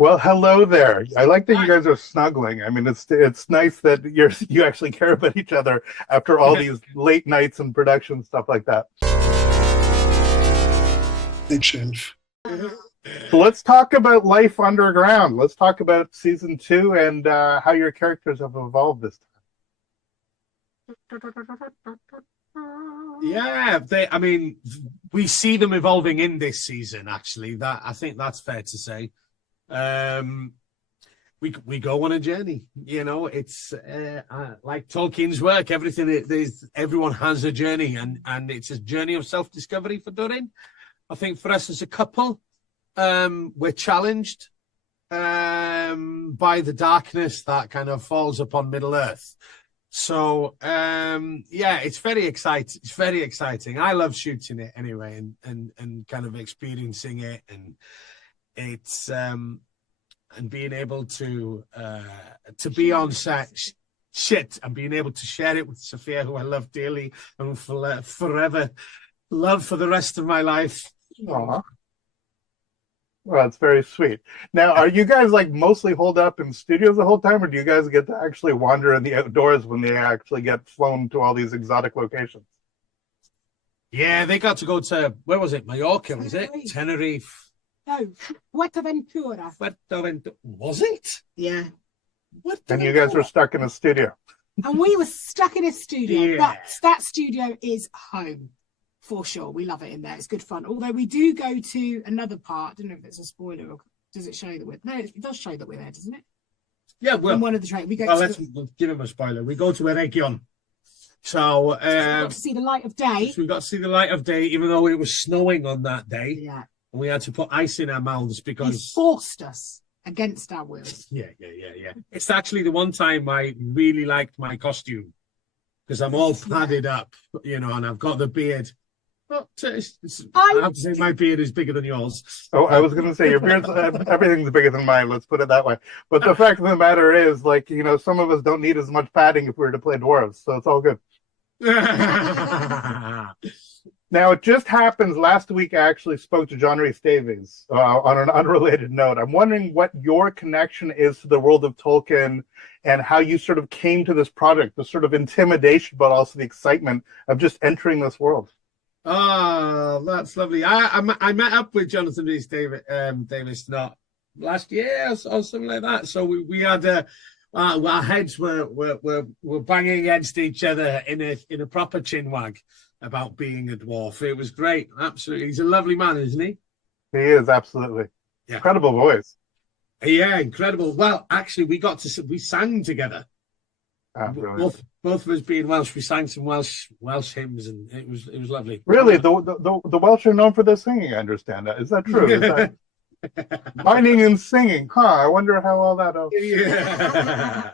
Well, hello there. I like that you guys are snuggling. I mean, it's nice that you actually care about each other after all these late nights and production stuff like that. Exchange. So let's talk about life underground. Let's talk about season 2 and how your characters have evolved this time. Yeah, we see them evolving in this season. Actually, I think that's fair to say. We go on a journey. You know, it's like Tolkien's work. Everyone has a journey, and it's a journey of self-discovery for Durin. I think for us as a couple, we're challenged by the darkness that kind of falls upon Middle Earth. So it's very exciting. It's very exciting. I love shooting it anyway, and kind of experiencing it, and it's and being able to be on set and being able to share it with Sophia, who I love dearly and forever love for the rest of my life. Aww. Well, it's very sweet. Now, are you guys like mostly holed up in studios the whole time, or do you guys get to actually wander in the outdoors when they actually get flown to all these exotic locations? Yeah, they got to go to, where was it? Mallorca, was it? Tenerife. No, Fuerteventura. Was it? Yeah. And you guys were stuck in a studio. And we were stuck in a studio, Yeah. but that studio is home. For sure. We love it in there. It's good fun. Although we do go to another part. I don't know if it's a spoiler or does it show that we're... No, it does show that we're there, doesn't it? Yeah, well... In one of the trains. Let's give him a spoiler. We go to Eregion. So... we got to see the light of day. So we got to see the light of day, even though it was snowing on that day. Yeah. And we had to put ice in our mouths because... He forced us against our will. Yeah. It's actually the one time I really liked my costume. Because I'm all padded up, you know, and I've got the beard... Well, I have to say my beard is bigger than yours. Oh, I was going to say your beard's everything's bigger than mine. Let's put it that way. But the fact of the matter is, like, you know, some of us don't need as much padding if we were to play dwarves, so it's all good. Now, it just happens last week I actually spoke to John Rhys Davies on an unrelated note. I'm wondering what your connection is to the world of Tolkien and how you sort of came to this project, the sort of intimidation, but also the excitement of just entering this world. Oh, that's lovely. I met up with Jonathan Rhys Davies not last year or something like that. So we had our heads were banging against each other in a proper chinwag about being a dwarf. It was great. Absolutely. He's a lovely man, isn't he? He is, absolutely. Yeah. Incredible voice. Yeah, incredible. Well, actually, we sang together. Both of us being Welsh, we sang some Welsh hymns, and it was lovely. Really, the Welsh are known for their singing. I understand that. Is that true? Is that... Mining and singing, huh? I wonder how all that. Yeah.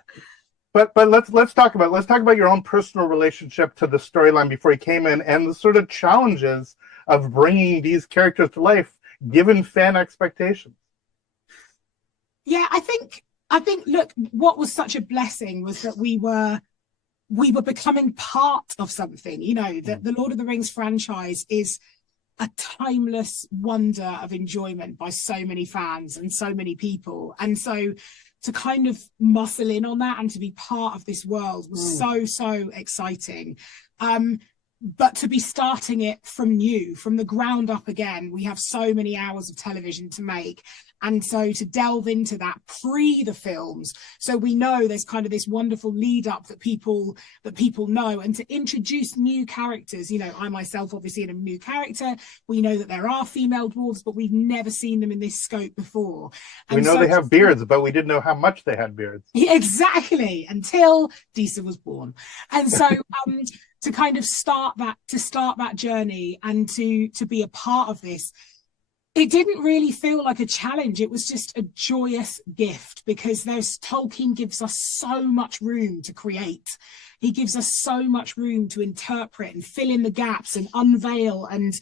But let's talk about your own personal relationship to the storyline before you came in, and the sort of challenges of bringing these characters to life given fan expectations. Yeah, I think. Look, what was such a blessing was that we were becoming part of something. You know, the Lord of the Rings franchise is a timeless wonder of enjoyment by so many fans and so many people, and so to kind of muscle in on that and to be part of this world was so exciting. But to be starting it from the ground up again, we have so many hours of television to make. And so to delve into that pre the films, so we know there's kind of this wonderful lead up that people know, and to introduce new characters. You know, I myself obviously am a new character. We know that there are female dwarves, but we've never seen them in this scope before. And we know they have beards, but we didn't know how much they had beards. Yeah, exactly, until Disa was born. And so to kind of start that journey and to be a part of this, it didn't really feel like a challenge. It was just a joyous gift, because Tolkien gives us so much room to create. He gives us so much room to interpret and fill in the gaps and unveil, and,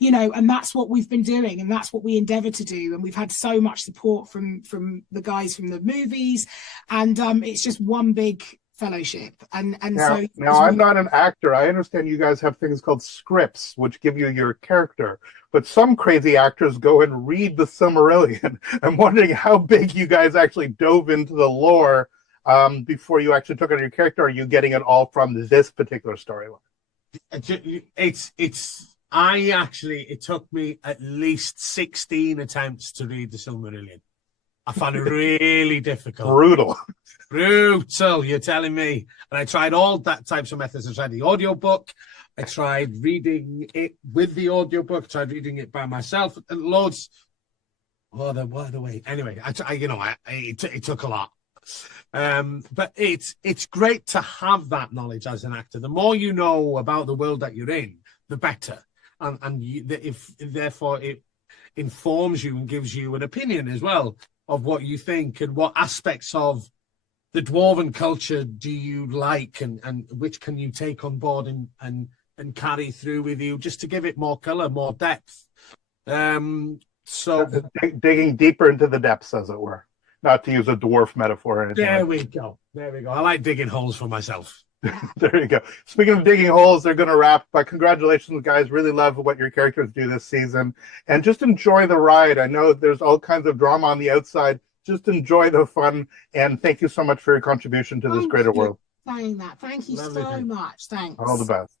you know, and that's what we've been doing, and that's what we endeavor to do. And we've had so much support from the guys from the movies, and it's just one big fellowship, and Now, so now I'm not an actor. I understand you guys have things called scripts, which give you your character. But some crazy actors go and read the Silmarillion. I'm wondering how big you guys actually dove into the lore before you actually took on your character. Are you getting it all from this particular storyline? It took me at least 16 attempts to read the Silmarillion. I found it really difficult. Brutal, you're telling me. And I tried all that types of methods. I tried the audiobook. I tried reading it with the audiobook. I tried reading it by myself. And loads. What the way? Anyway, it took a lot. But it's great to have that knowledge as an actor. The more you know about the world that you're in, the better. Therefore it informs you and gives you an opinion as well of what you think and what aspects of the dwarven culture do you like, and which can you take on board and carry through with you, just to give it more color, more depth. So digging deeper into the depths, as it were, not to use a dwarf metaphor. There we go. I like digging holes for myself. There you go. Speaking of digging holes, they're going to wrap. But congratulations, guys. Really love what your characters do this season. And just enjoy the ride. I know there's all kinds of drama on the outside. Just enjoy the fun. And thank you so much for your contribution to this greater world. Thank you so much. Thanks. All the best.